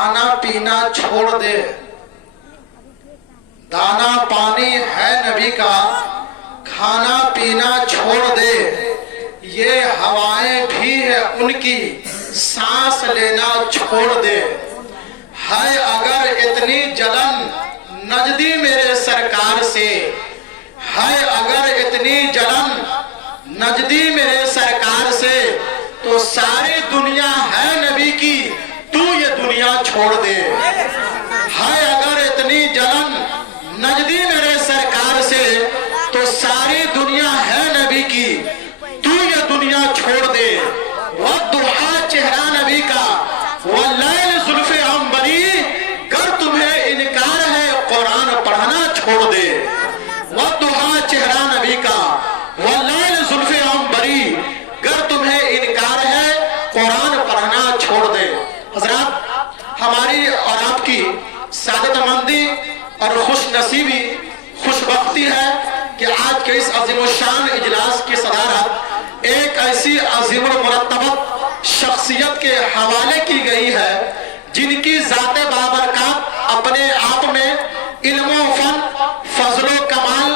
کھانا پینا چھوڑ دے. دانا پانی ہے نبی کا، کھانا پینا چھوڑ دے. یہ ہوائیں بھی ہے ان کی، سانس لینا چھوڑ دے. ہے اگر اتنی جلن نجدی میرے سرکار سے، ہے اگر اتنی جلن نجدی میرے سرکار سے، تو ساری دنیا ہے نبی کی، تو یہ دنیا چھوڑ دے. ہے اگر اتنی جلن نجدی میرے سرکار سے، تو ساری دنیا ہے نبی کی، تو یہ دنیا چھوڑ دے. والضحیٰ چہرہ نبی کا، واللیل زلف عنبری، گر تمہیں انکار ہے قرآن پڑھنا چھوڑ دے. والضحیٰ چہرہ نبی کا، واللیل زلف عنبری، گر تمہیں انکار ہے قرآن پڑھنا چھوڑ دے. حضرات، ہماری اور آپ کی سعادت مندی اور خوش نصیبی، خوش بختی ہے کہ آج کے اس عظیم الشان اجلاس کی صدارت ایک ایسی عظیم المرتبت شخصیت کے حوالے کی گئی ہے جن کی ذات بابرکات اپنے آپ میں علم و فن، فضل و کمال،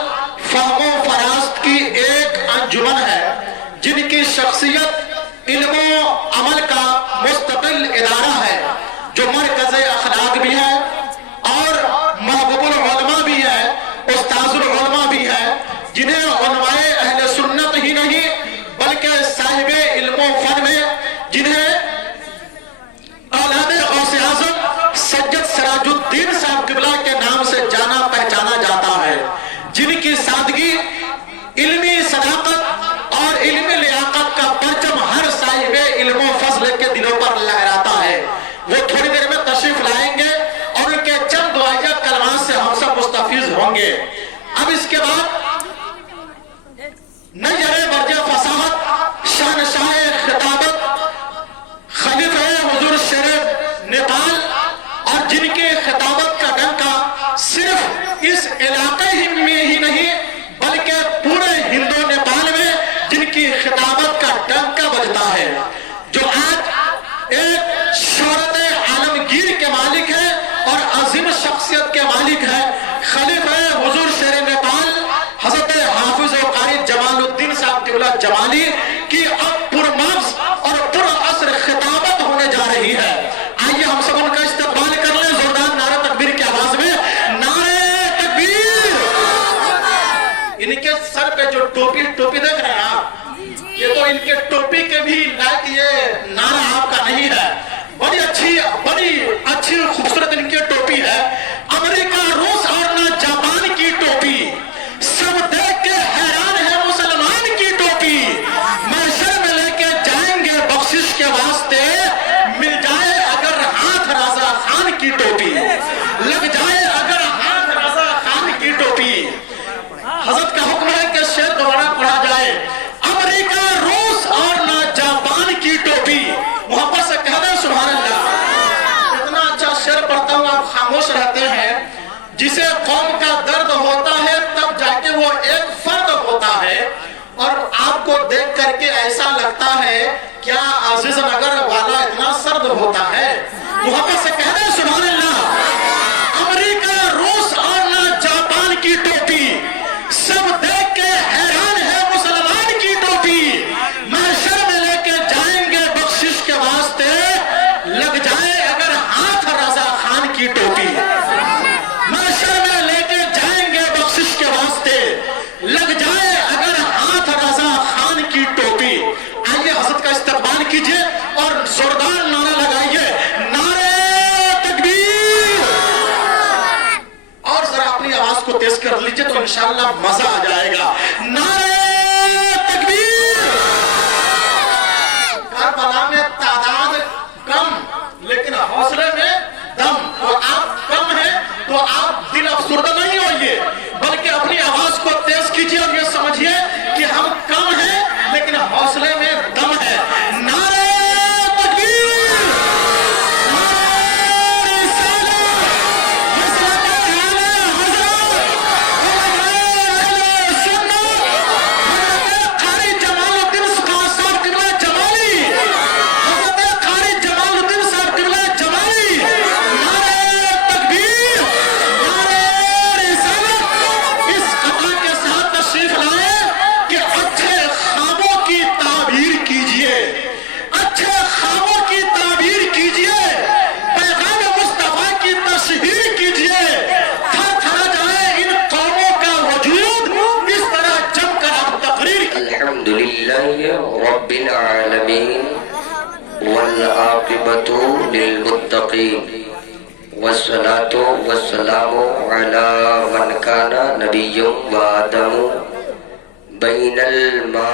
فہم و فراست کی ایک انجمن ہے، جن کی شخصیت علم و عمل کا مستقل ادارہ ہے، جو مرکز اخلاق بھی ہے اور محبوب العلماء بھی ہے، استاذ العلماء بھی ہے، جنہیں علماء اہل سنت ہی نہیں بلکہ صاحب علم و فن میں، جنہیں اولاد غوث اعظم سید سراج الدین صاحب قبلہ کے نام سے جانا پہچانا جاتا ہے، جن کی سادگی، علمی صداقت اور علمی لیاقت کا پرچم ہر صاحب علم و فضل کے دلوں پر لہراتا ہے. وہ تھوڑی دیر میں تشریف لائیں گے اور ان کے چند دعائیہ کلمات سے ہم سب مستفیض ہوں گے. اب اس کے بعد نظر برج فصاحت، شہنشاہ خطابت، خلیفہ حضور شیر نیپال، اور جن کی خطابت کا ڈنکا صرف اس علاقے میں ہی نہیں بلکہ پورے ہندو نیپال میں جن کی خطابت کا ڈنکا بجتا ہے، جو آج ایک شہرت عالمگیر کے مالک ہے اور عظیم شخصیت کے مالک ہے، خلیفہ حضور شیر نیپال حضرت حافظ و قاری جمال الدین صاحب قبلہ جمالی کی اب پرمغز اور پر اثر خطابت ہونے جا رہی ہے. آئیے ہم سب ان کا استقبال کر لیں زوردار نعرہ تکبیر کی آواز میں. نعرہ تکبیر! ان کے سر پہ جو ٹوپی دیکھ رہے ہیں آپ، یہ تو ان کے ٹوپی کے بھی لائق یہ نعرہ آپ کا نہیں ہے. بڑی اچھی خوبصورت ان کی ٹوپی ہے. امریکہ، روس اور نہ جاپان کی ٹوپی، سب دیکھ کے حیران ہے مسلمان کی ٹوپی. محشر میں لے کے جائیں گے بخشش کے واسطے، مل جائے اگر ہاتھ رضا خان کی ٹوپی، لگ جائے اگر ہاتھ رضا خان کی ٹوپی. حضرت کا حکم ہے کہ شعر دوبارہ پڑھا جائے. امریکہ، روس اور نہ جاپان کی ٹوپی. محبت سے کہہ دیں سبحان اللہ. اتنا اچھا شعر پڑھتا ہوں آپ خاموش رہتے ہیں. جسے قوم کا درد ہوتا ہے تب جا کے وہ ایک فرد ہوتا ہے، اور آپ کو دیکھ کر کے ایسا لگتا ہے کیا عزیز نگر والا اتنا سرد ہوتا ہے. محبت سے کہہ دیں سبحان اللہ. امریکہ، روس اور نہ جاپان کی ٹوپی، سب دیکھ کے حیران ہے مسلمان کی ٹوپی. محشر میں لے کے جائیں گے بخشش کے واسطے، لگ جائے اگر ہاتھ رضا خان کی ٹوپی. محشر میں لے کے جائیں گے بخشش کے واسطے، لگ جائے اگر ہاتھ رضا خان کی ٹوپی. آئیے حضرت کا استقبال کیجئے اور زوردار نعرہ لگائیے. نعرہ تکبیر! اور ذرا اپنی آواز کو تیز کر لیجئے تو انشاءاللہ مزہ آ جائے گا. نعرہ تکبیر! کربلا میں تعداد کم لیکن حوصلے میں دم. تو آپ کم ہیں تو آپ دل افسردہ نہیں ہوئیے بلکہ اپنی آواز کو تیز کیجئے اور یہ سمجھیے کہ ہم کم ہیں لیکن حوصلے میں دم ہے. نعرہ تکبیر! نعرہ رسالت! رسالت اعلی حضرت! اہل سنت! حضرت قاری جمال الدین صاحب قبلہ جمالی! حضرت قاری جمال الدین صاحب قبلہ جمالی! للمتقين والصلاة والسلام على من كان نبي وآدم بين الماء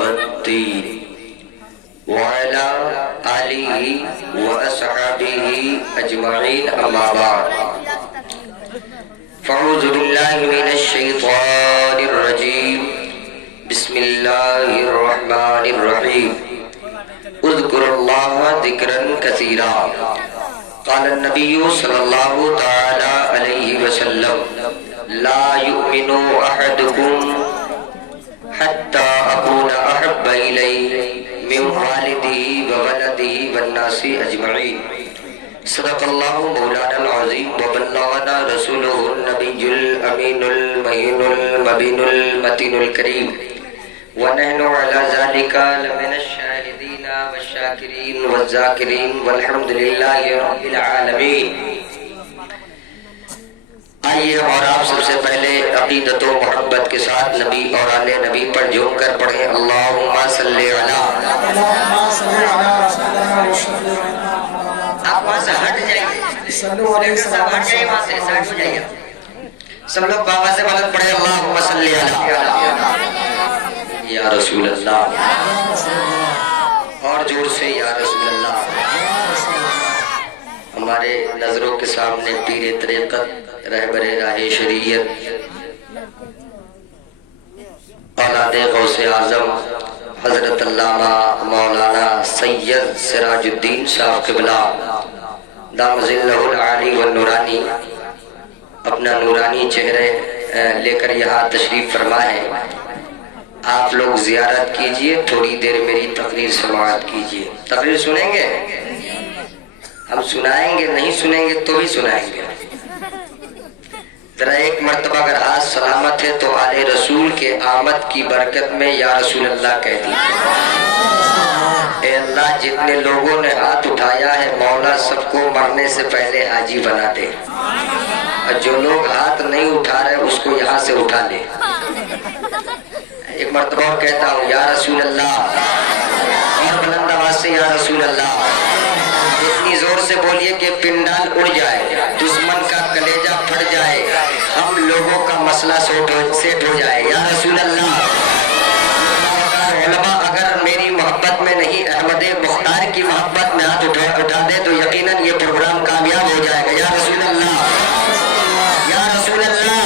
والطين وعلى آله وأصحابه أجمعين أما بعد فأعوذ بالله من الشيطان الرجيم بسم الله الرحمن الرحيم اذكر الله ذكرا كثيرا قال النبي صلى الله تعالى عليه وسلم لا يؤمن أحدكم حتى أكون أحب إليه من والده وولده والناس أجمعين صدق الله مولانا العظيم وبلغنا رسوله النبي الأمين المهين المبين المتين الكريم ونحن على ذلك لمن الشاهدين والشاكرين والذاكرين والحمد لله رب العالمين. آئیے اور آپ سب سے پہلے عقیدت و محبت کے ساتھ نبی اور آل نبی پر جھوم کر پڑھیں اللہم صلی علی. آپ وہاں سے ہٹ جائیے, سب ہٹ جائیے, سب لوگ بابا سے بلند پڑھیں اللہم صلی علی یا رسول اللہ, اور جوڑ سے یا رسول اللہ. ہمارے نظروں کے سامنے پیر طریقت رہبر راہ شریعت اولاد غوث اعظم حضرت علامہ مولانا سید سراج الدین صاحب قبلہ دام ظلہ العالی والنورانی اپنا نورانی چہرے لے کر یہاں تشریف فرما ہے. آپ لوگ زیارت کیجئے, تھوڑی دیر میری تقریر سماعت کیجئے. تقریر سنیں گے؟ ہم سنائیں گے, نہیں سنیں گے تو بھی سنائیں گے. ذرا ایک مرتبہ اگر ہاتھ سلامت ہے تو آل رسول کے آمد کی برکت میں یا رسول اللہ کہہ دیجیے. اے اللہ, جتنے لوگوں نے ہاتھ اٹھایا ہے مولا سب کو مرنے سے پہلے حاجی بنا دے, اور جو لوگ ہاتھ نہیں اٹھا رہے اس کو یہاں سے اٹھا لے. ایک مرتبہ اور کہتا ہوں یا رسول اللہ, اور بلند آواز سے یا رسول اللہ. اتنی زور سے بولیے کہ پنڈال اڑ جائے, دشمن کا کلیجہ پھٹ جائے, ہم لوگوں کا مسئلہ سیٹ ہو جائے. یا رسول اللہ. علماء اگر میری محبت میں نہیں احمد مختار کی محبت میں ہاتھ اٹھا دے تو یقیناً یہ پروگرام کامیاب ہو جائے گا. یا رسول اللہ, یا رسول اللہ.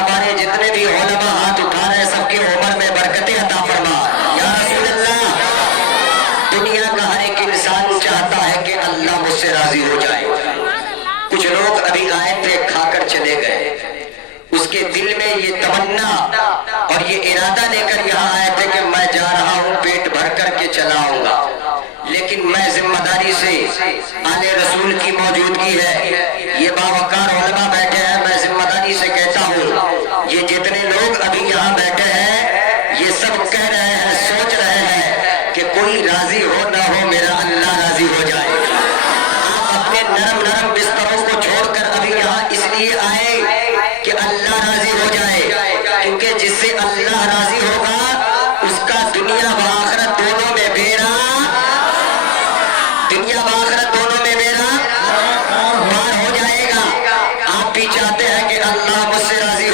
ہمارے جتنے بھی علماء ہاتھ اٹھا رہے ہیں سب کی عمر میں برکتیں عطا فرما. یا رسول اللہ. دنیا کا ہر ایک انسان چاہتا ہے کہ اللہ مجھ سے راضی ہو جائے. کچھ لوگ ابھی آئے تھے, کھا کر چلے گئے, اس کے دل میں یہ تمنا اور یہ ارادہ لے کر یہاں آئے تھے کہ میں جا رہا ہوں پیٹ بھر کر کے چلا آؤں گا, لیکن میں ذمہ داری سے آل رسول کی موجودگی ہے, یہ باوقار علماء بیٹھے ہیں, میں ذمہ داری سے کہتا ہوں یہ جتنے لوگ ابھی یہاں بیٹھے ہیں یہ سب کہہ رہے ہیں, سوچ رہے ہیں کہ کوئی راضی ہو نہ ہو میرا اللہ راضی ہو جائے. آپ اپنے نرم نرم بستروں کو چھوڑ کر ابھی یہاں اس لیے آئے کہ اللہ راضی ہو جائے, کیونکہ جس سے اللہ راضی ہوگا اس کا دنیا و آخرت دونوں میں بیڑا پار ہو جائے گا. آپ بھی چاہتے ہیں کہ اللہ مجھ سے راضی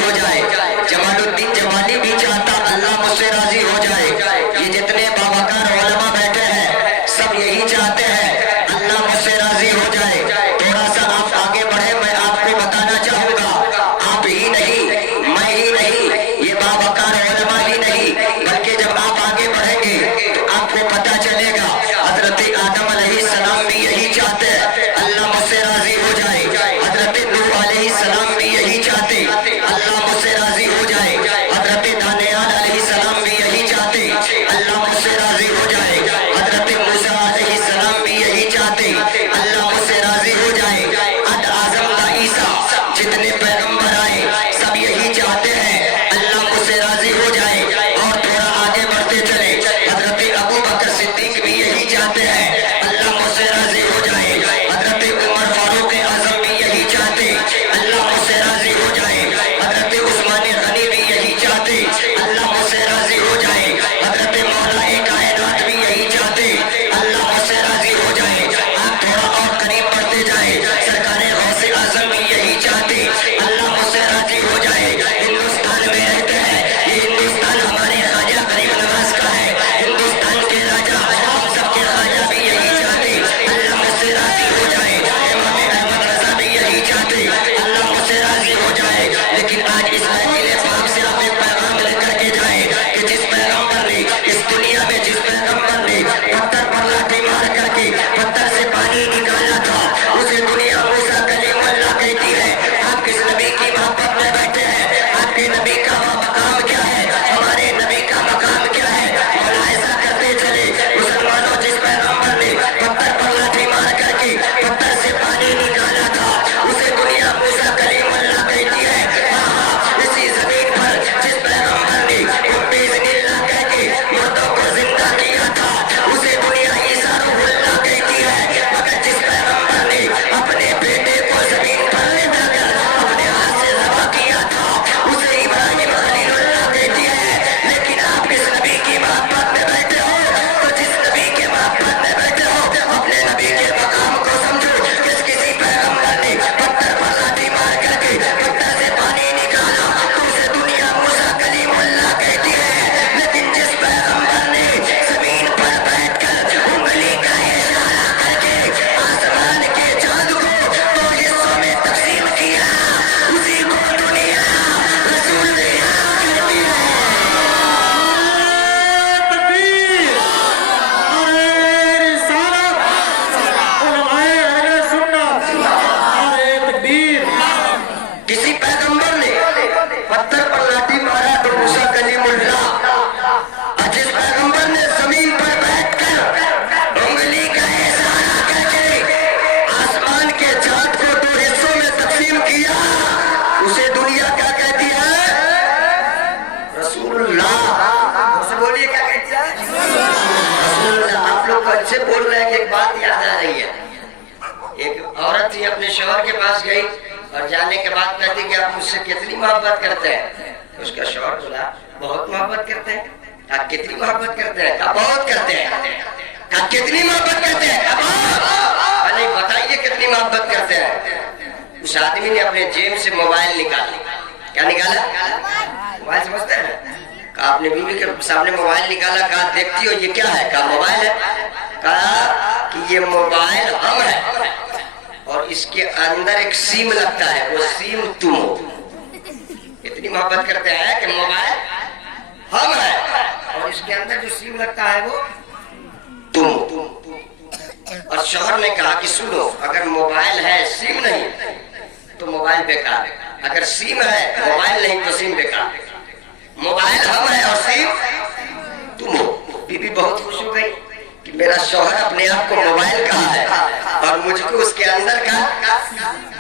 سے بول رہے ہیں کہ ایک بات یاد آ رہی ہے. ایک عورت تھی اپنے شوہر کے پاس گئی اور جانے کے بعد کہتی کہ آپ مجھ سے کتنی محبت کرتے ہیں. اس کا شوہر بولا بہت محبت کرتے ہیں. کہا کتنی محبت کرتے ہیں؟ کہا بہت کرتے ہیں. کہا کتنی محبت کرتے ہیں؟ کہا بہت. نہیں بتائیے کتنی محبت کرتے ہیں. اس آدمی نے اپنے جیب سے موبائل نکالا. کیا نکالا؟ موبائل سمجھتے ہیں. کہا اپنے بیوی کے سامنے موبائل نکالا. کہا دیکھتی ہو یہ کیا ہے؟ کہا موبائل ہے. کہا کہ یہ موبائل ہم ہے اور اس کے اندر ایک سیم لگتا ہے, وہ سیم تم ہو. اتنی محبت کرتے ہیں کہ موبائل ہم ہے اور اس کے اندر جو سیم لگتا ہے وہ تم ہو. اور شوہر نے کہا کہ سنو, اگر موبائل ہے سیم نہیں تو موبائل بیکار ہے, اگر سیم ہے موبائل نہیں تو سیم بیکار. موبائل ہم ہے اور سیم تم ہو. بیوی بہت خوش ہو گئی کہ میرا شوہر اپنے آپ کو موبائل کہا ہے اور مجھ کو اس کے اندر کا,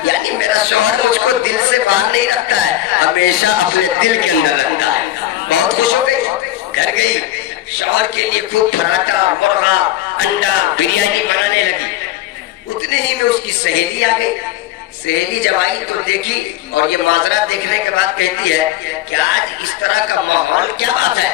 یعنی میرا شوہر مجھ کو دل سے باہر نہیں رکھتا ہے, ہمیشہ اپنے دل کے اندر رکھتا ہے. بہت خوش ہو گئی. گھر گئی, شوہر کے لیے خوب پراٹھا, مرغا, انڈا, بریانی بنانے لگی. اتنے ہی میں اس کی سہیلی آ گئی. سہیلی جب آئی تو دیکھی اور یہ معذرت دیکھنے کے بعد کہتی ہے کہ آج اس طرح کا ماحول کیا بات ہے.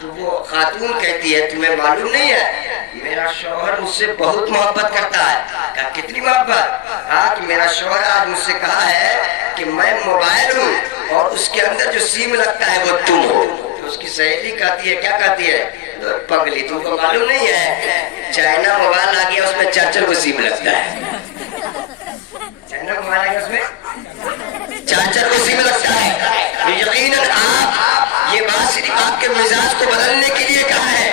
تو وہ خاتون کہتی ہے تمہیں معلوم نہیں ہے میرا شوہر مجھ سے بہت محبت کرتا ہے. کہا کتنی محبت؟ کہا کہ میرا شوہر آج مجھ سے کہا ہے کہ میں موبائل ہوں اور اس کے اندر جو سیم لگتا ہے وہ تم ہو. اس کی سہیلی کہتی ہے کیا کہتی ہے؟ پگلی تم کو معلوم نہیں ہے چائنا موبائل آ گیا اس میں چارجر کو سیم لگتا ہے. چائنا موبائل آ گیا اس میں چارجر کو سیم لگتا ہے. یقیناً آپ یہ بات صرف آپ کے مزاج کو بدلنے کے لیے کہا ہے.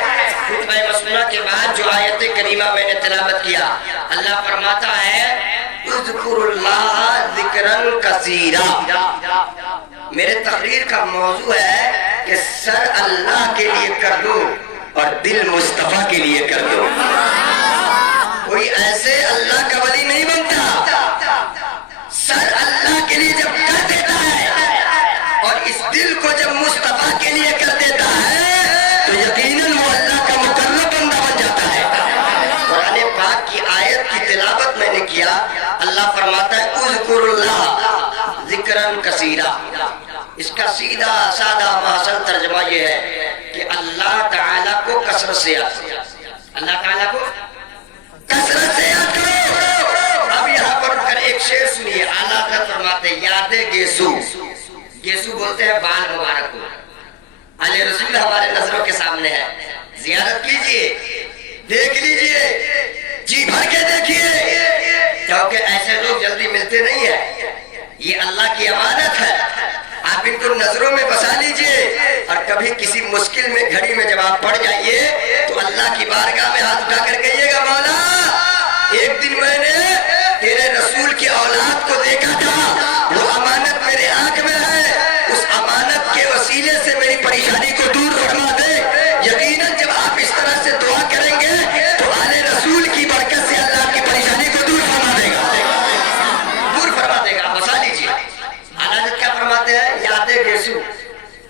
خطبہ مسنونہ کے بعد جو آیت کریمہ میں نے تلاوت کیا, اللہ فرماتا ہے اذکر اللہ ذکرن کثیرا. میرے تقریر کا موضوع ہے کہ سر اللہ کے لیے کر دو اور دل مصطفیٰ کے لیے کر دو. کوئی ایسے اللہ کا ولی نہیں بنتا. سر اللہ کے لیے جب کر دیتا ہے اور اس دل کو جب مصطفیٰ کے لیے کر دیتا ہے تو یقیناً وہ اللہ کا مقرب بندہ بن جاتا ہے. قرآن پاک کی آیت کی تلاوت میں نے کیا. اللہ فرماتا ہے اذکر اللہ ذکرن کثیرا. اس کا سیدھا سادہ محسن ترجمہ یہ ہے کہ اللہ تعالیٰ کو کثرت سے یاد کرو. اللہ تعالیٰ کو کثرت سے یاد کرو. اب یہاں پر کر ایک شعر سنیے. اعلیٰ حضرت فرماتے ہیں یاد گیسو. گیسو بولتے ہیں بال مبارک کو. علی رسول ہمارے نظروں کے سامنے ہے. زیارت کیجئے, دیکھ لیجئے, جی بھر کے دیکھیے, کیونکہ ایسے لوگ جلدی ملتے نہیں ہیں. یہ اللہ کی امانت ہے. آپ ان کو نظروں میں بسا لیجئے اور کبھی کسی مشکل میں گھڑی میں جب آپ پڑ جائیے تو اللہ کی بارگاہ میں ہاتھ اٹھا کر کہیے گا مولا ایک دن میں نے تیرے رسول کی اولاد کو دیکھا تھا, وہ امانت میرے آنکھ میں ہے, اس امانت کے وسیلے سے میری پریشانی کو دور فرما دے. یقیناً جب آپ اس طرح سے دعا کریں گے تو آل رسول کی برکت سے اللہ کی پریشانی کو دور فرما دے گا, دور فرما دے گا. بسا لیجیے. حضرت کیا فرماتے ہیں یاد گیسو.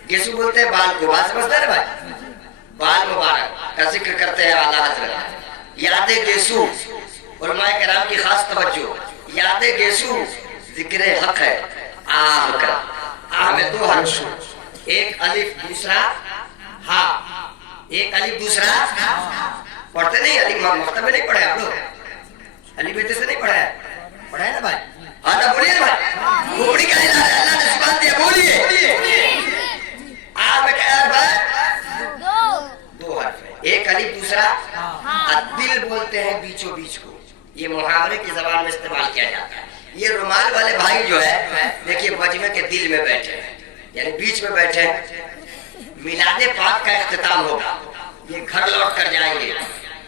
گیسو بولتے ہیں بال کو. بات سمجھتے ہیں بھائی, بال مبارک کا ذکر کرتے ہیں اعلیٰ حضرت. یاد گیسو علماء کرام کی خاص توجہ. یاد گیسو ذکر حق ہے. آہ کا آہ میں دو حرف, ایک الف دوسرا ہا. ایک الف دوسرا پڑھتے نہیں. علی مکتب میں نہیں پڑھے آپ لوگ؟ علی بیٹے سے نہیں پڑھا ہے؟ پڑھا ہے نا بھائی؟ آنا بولیے نا بھائی. کھوپڑی کا علاج اللہ نے زبان دیا, بولیے. آ میں کہا ہے بھائی دو حرف ہے, ایک الف دوسرا. دل بولتے ہیں بیچو بیچ کو. یہ محاورے کی زبان میں استعمال کیا جاتا ہے. یہ رومال والے بھائی جو ہے دیکھیے مجمع کے دل میں بیٹھے ہیں, یعنی بیچ میں بیٹھے ہیں. میلاد پاک کا اختتام ہوگا, یہ گھر لوٹ کر جائیں گے.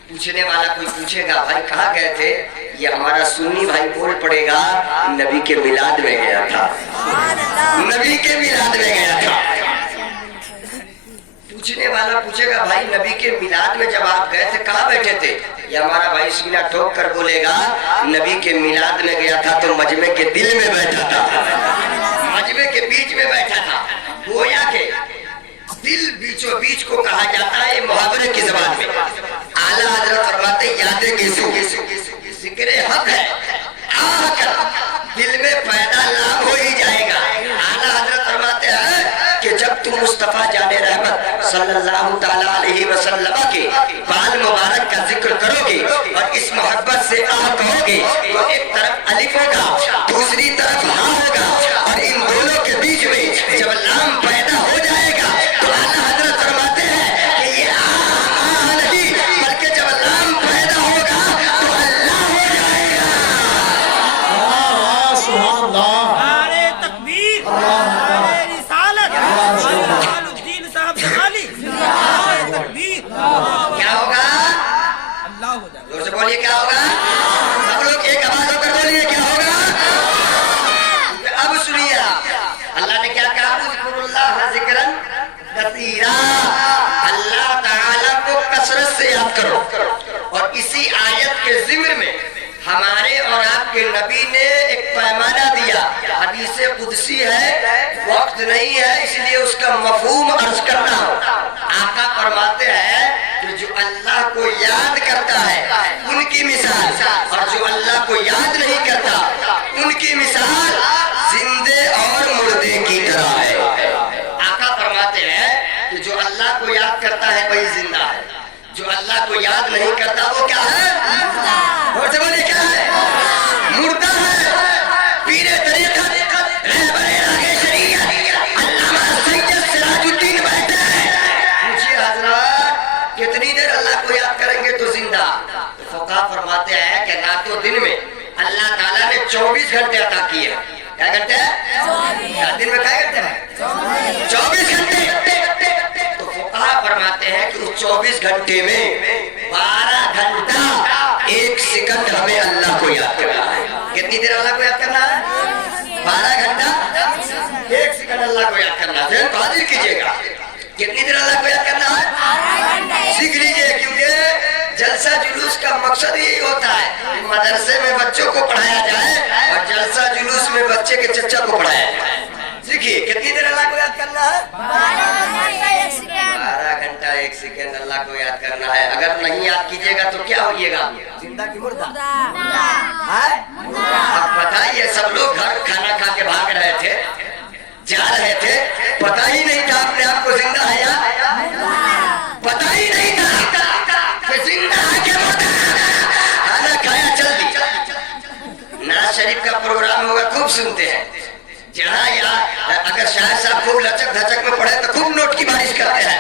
پوچھنے والا کوئی پوچھے گا بھائی کہاں گئے تھے؟ یہ ہمارا سنی بھائی بول پڑے گا نبی کے میلاد میں گیا تھا, نبی کے میلاد میں گیا تھا. پوچھنے والا پوچھے گا بھائی نبی کے میلاد میں جب آپ گئے تھے کہاں بیٹھے تھے؟ یہ ہمارا بھائی سینہ ٹھوک کر بولے گا نبی کے میلاد میں گیا تھا تو مجمع کے دل میں بیٹھا تھا, مجمع کے بیچ میں بیٹھا تھا. گویا کہ دل بیچو بیچ کو کہا جاتا ہے محاورے کی زبان میں. आला हजरत फरमाते यादें कैसे जिक्र हक है आकर दिल में पैदा लाभ हो ही जाएगा। आला हजरत फरमाते हैं कि जब तुम मुस्तफा जाने रहमत सल्लल्लाहु ताला अलैहि वसल्लम के बाल मुबारक का जिक्र करोगे और इस मोहब्बत से आह कहोगे तो एक तरफ अलिफ होगा, दूसरी तरफ हा होगा और इन दोनों के बीच में जब लाम पैदा हो जाएगा तो आला हजरत फरमाते हैं कि ये आह नहीं बल्कि जब लाम पैदा होगा तो अल्लाह हो जाएगा। सुभान अल्लाह। नारे तकबीर, नारे रिसालत, जमालुद्दीन साहब जमाली, नारे तकबीर। क्या होगा? अल्लाह हो जाएगा। जोर से बोलिए क्या होगा? सब लोग एक आवाज होकर बोलिए क्या होगा? अब सुनिए अल्लाह ने क्या कहा? उज़्कुरुल्लाह ज़िक्रन कसीरा, अल्लाह ताला को कसरत से याद करो। और इसी आयत के ज़िम्न में हमारे और आपके नबी ने एक पैमाना दिया। हदीस कुदसी है, वक्त नहीं है इसलिए उसका मफहूम अर्ज करना हो। आका फरमाते हैं कि जो अल्लाह को याद करता है उनकी मिसाल और जो अल्लाह को याद नहीं करता उनकी मिसाल जिंदे और मुर्दे की तरह है। आका फरमाते हैं कि जो अल्लाह को याद करता है वही जिंदा है, जो अल्लाह को याद नहीं करता वो क्या है? और से बोले क्या है? मुर्दा है। पीरे तरीक़त रहबरे रागे शरीयत अल्लामा सैयद सिराजुद्दीन बैठे हैं। पूछिए हजरत कितनी देर अल्लाह को याद करेंगे तो जिंदा? फुक़हा फरमाते हैं कि रातों दिन में अल्लाह ताला ने 24 घंटे अता किए। क्या घंटे? दिन में क्या घंटे हैं? 24 घंटे। तो फुक़हा फरमाते हैं कि उस 24 घंटे में 12 घंटा 1 सेकंड हमें अल्लाह को याद करना है। कितनी देर अल्लाह को याद करना है? 12 घंटा 1 सेकंड अल्लाह को याद करना है। तो हाजिर कीजिएगा कितनी देर अल्लाह को याद करना है? सीख लीजिए क्योंकि जलसा जुलूस का मकसद यही होता है मदरसे में बच्चों को पढ़ाया जाए और जलसा जुलूस में बच्चे के चच्चा को पढ़ाया जाए। सीखिए कितनी देर अल्लाह को याद करना है? 12 घंटा 1 सेकंड अल्लाह को याद करना है। अगर नहीं याद कीजिएगा तो क्या होइएगा? जिंदा की मुर्दा? अब बताइए सब लोग घर खाना खा के भाग रहे थे, जा रहे थे, पता ही नहीं था अपने आप को जिंदा है या पता ही नहीं था कि जिंदा है क्या मुर्दा। खाना खाया चल दी। नाज शरीफ का प्रोग्राम होगा खूब सुनते हैं। जहाँ यहाँ अगर शायद साहब खूब लचक धचक में पढ़े तो खूब नोट की बारिश करते हैं।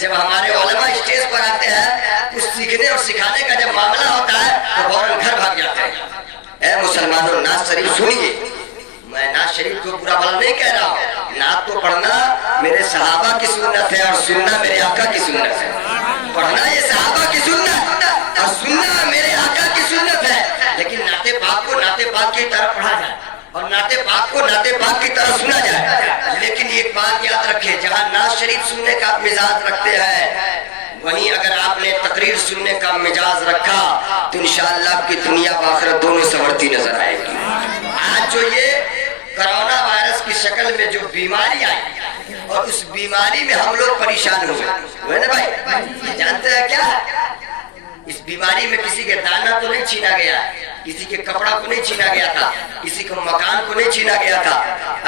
जब हमारे उलमा स्टेज पर आते हैं कुछ सीखने और सिखाने का जब मामला होता है तो फौरन घर भाग जाते हैं। ए मुसलमानों नाज शरीफ सुनिए। मैं नाज शरीफ को बुरा भला नहीं कह रहा हूँ। नाज तो पढ़ना मेरे सहाबा की सुन्नत है और सुनना मेरे आका की सुन्नत है। पढ़ना ये सहाबा की सुन्नत और सुनना मेरे आका की सुन्नत है। लेकिन नाते पाक को नाते पाक की तरह पढ़ा जाए और नाते पाक को नाते पाक की तरह सुना जाए। लेकिन एक बात याद रखें, जहाँ नाज शरीफ सुनने का मिजाज रखते हैं वहीं अगर आपने तकरीर सुनने का मिजाज रखा तो इंशाअल्लाह आपकी दुनिया व आखिरत दोनों संवरती नजर आएगी। आज जो ये कोरोना वायरस की शक्ल में जो बीमारी आई और उस बीमारी में हम लोग परेशान हुए ना भाई, जानते हैं क्या? इस बीमारी में किसी के दाना तो नहीं छीना गया, किसी के कपड़ा को नहीं छीना गया था, किसी को मकान को नहीं छीना गया था।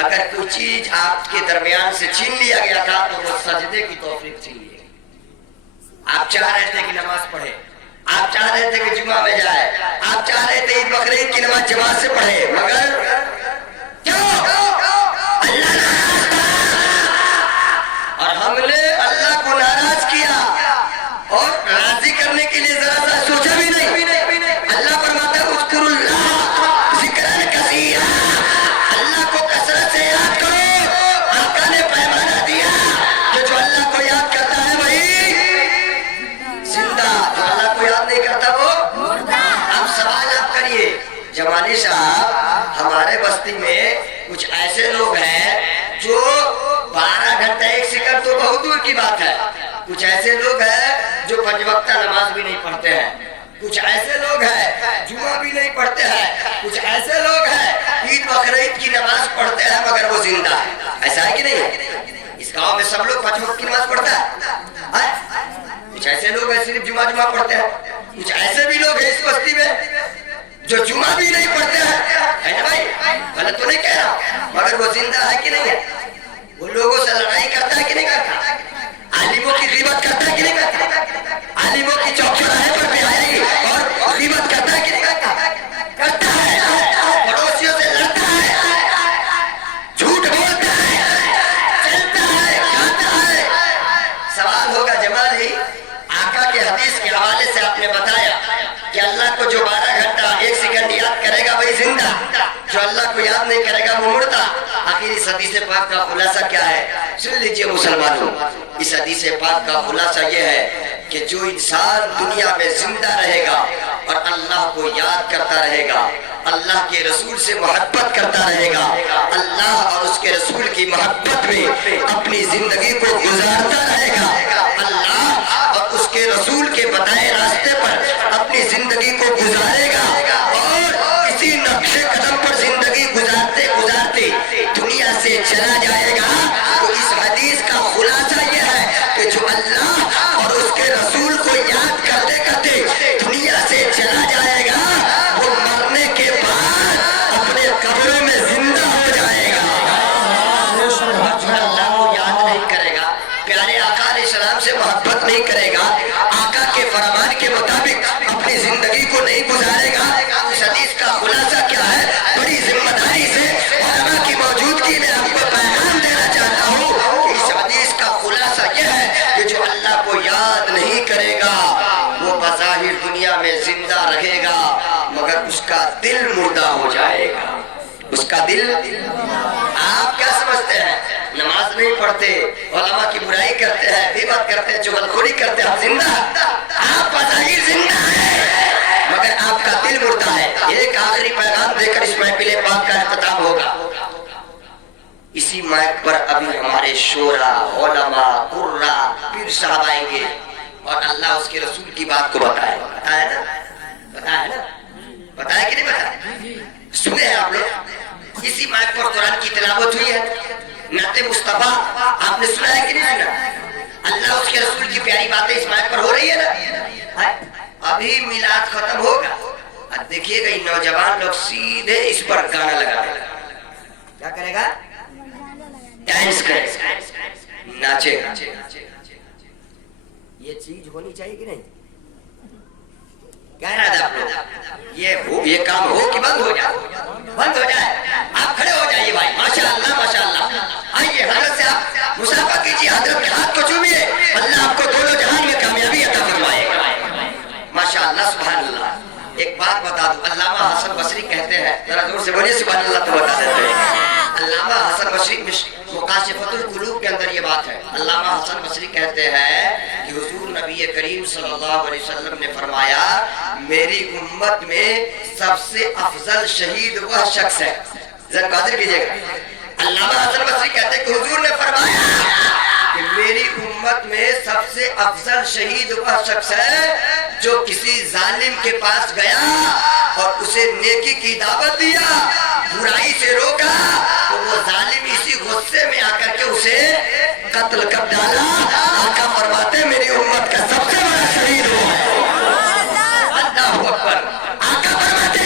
अगर कोई चीज आपके दरमियान से छीन लिया गया था तो वो सजदे की तौफीक छीन ली। आप चाह रहे थे कि नमाज पढ़े, आप चाह रहे थे कि जुमा में जाए, आप चाह रहे थे ईद बकरीद की नमाज जमात से पढ़े, मगर क्यों? अल्लाह नाराज था और हमने अल्लाह को नाराज किया और राजी करने के लिए जरा सा सोचा भी नहीं। अल्लाह फरमाता है उज़्कुरुल्लाह ज़िक्रन कसीरा, अल्लाह को कसरत से याद करो। आका ने पैमाना दिया कि जो अल्लाह को याद करता है वही जिंदा, जो अल्लाह को याद नहीं करता वो मुर्दा। अब सवाल आप करिए जमाली साहब, हमारे बस्ती में कुछ ऐसे लोग हैं जो 12 घंटे 1 सेकंड तो बहुत दूर की बात है। कुछ ऐसे लोग हैं जो 5 वक्त नमाज भी नहीं पढ़ते हैं, कुछ ऐसे लोग हैं जुमा भी नहीं पढ़ते हैं, कुछ ऐसे लोग हैं ईद बकरीद की नमाज पढ़ते हैं मगर वो जिंदा है। ऐसा है कि नहीं? इस गांव में सब लोग 5 वक्त की नमाज पढ़ता है। कुछ ऐसे लोग हैं सिर्फ जुमा जुमा पढ़ते हैं, कुछ ऐसे भी लोग हैं इस बस्ती में जो जुमा भी नहीं पढ़ते हैं, है ना भाई? गलत तो नहीं कह रहा, मगर वो जिंदा है कि नहीं है? वो लोगों से लड़ाई करता है कि नहीं करता? आलिमों की ग़ीबत करता है कि नहीं करता? आलिमों की चौक चौराहे पर भी आएगी और ग़ीबत करता है कि नहीं करता? करता है। पड़ोसियों से लड़ता है, झूठ बोलता है, चलता है, खाता है। सवाल होगा जमाल ही, आका के हदीस के हवाले से आपने बताया कि अल्लाह को जो 12 घंटा 1 सेकंड याद करेगा वही जिंदा, जो अल्लाह को याद नहीं करेगा वो मुर्दा। आखिर इस हदीस पाक का खुलासा क्या है? सुन लीजिए मुसलमानों, इस हदीस पाक का खुलासा ये है कि जो इंसान दुनिया में जिंदा रहेगा और अल्लाह को याद करता रहेगा, अल्लाह के रसूल से मोहब्बत करता रहेगा, अल्लाह और उसके रसूल की मोहब्बत में अपनी जिंदगी को गुजारता रहेगा, अल्लाह और उसके रसूल के बताए रास्ते पर अपनी जिंदगी को गुजारेगा और इसी नक्शे कदम पर जिंदगी गुजारते गुजारते दुनिया से चला जाएगा, तो इस हदीस का खुलासा यह है कि जो अल्लाह और उसके रसूल को याद करते करते दुनिया से चला जाएगा, वो मरने के बाद अपने कब्रों में जिंदा हो जाएगा। अल्लाह को याद नहीं करेगा, प्यारे आका अलैहिस्सलाम से मोहब्बत नहीं करेगा, आका के फरमान के मुताबिक अपनी जिंदगी को नहीं गुजारेगा, इस हदीस का खुलासा क्या है? बड़ी जिम्मेदारी से उलमा की मौजूदगी में आपको पैगाम देना चाहता हूँ कि इस हदीस का खुलासा यह है कि जो अल्लाह को याद नहीं करेगा वो बज़ाहिर दुनिया में जिंदा रहेगा, मगर उसका दिल मुर्दा हो जाएगा। उसका दिल, आप क्या समझते हैं? नमाज नहीं पढ़ते, उलमा की बुराई करते हैं, ग़ीबत करते हैं, चुगलखोरी करते हैं, जिंदा, आप बज़ाहिर जिंदा हैं मगर आपका दिल मुर्दा है। एक आखिरी पैगाम देकर इस महफिल पाक का इख्तिताम होगा। इसी माइक पर अभी हमारे शोरा, उलमा, कुर्रा, पीर साहब आएंगे और अल्लाह उसके रसूल की बात को बताएगा। बताया ना? बताया ना? बताया कि नहीं बताया? सुने हैं आप लोग? इसी माइक पर कुरान की तिलावत हुई है, नाते मुस्तफा आपने सुना है कि नहीं सुना? अल्लाह उसके रसूल की प्यारी बातें इस माइक पर हो रही है ना? अभी मिलाद खत्म होगा और देखिएगा इन नौजवान लोग सीधे इस पर गाना लगा देगा। क्या करेगा? डांस करेगा, नाचेगा। ये चीज होनी चाहिए कि नहीं? क्या इरादा आप लोग? ये काम हो कि बंद हो जाए? बंद हो जाए। आप खड़े हो जाइए भाई, माशाअल्लाह माशाअल्लाह। आइए हजरत से आप मुसाफा कीजिए, हजरत के हाथ को चूमिए, अल्लाह आपको दोनों जहान में कामयाबी अता फरमाएगा। माशाअल्लाह सुभान अल्लाह। एक बात बता दूं, अल्लामा हसन बसरी कहते हैं, जरा जोर से बोलिए सुभान अल्लाह, तो बता देते हैं। अल्लामा हसन बसरी मुकाशिफतुल कुलूब के अंदर ये बात है। अल्लामा हसन बसरी कहते हैं कि हुजूर नबी करीम सल्लल्लाहु अलैहि वसल्लम ने फरमाया, मेरी उम्मत में सबसे अफजल शहीद वह शख्स है। जरा कादिर कीजिएगा। अल्लामा हसन बसरी कहते हैं कि हुजूर ने फरमाया कि मेरी उम्मत में सबसे अफजल शहीद वह शख्स है जो किसी जालिम के पास गया और उसे नेकी की दावत दिया, बुराई से रोका, तो वो जालिम इसी गुस्से में आकर के उसे कत्ल कर डाला। आका फरमाते मेरी उम्मत का सबसे बड़ा शहीद वो है। अल्लाहू अकबर। आका फरमाते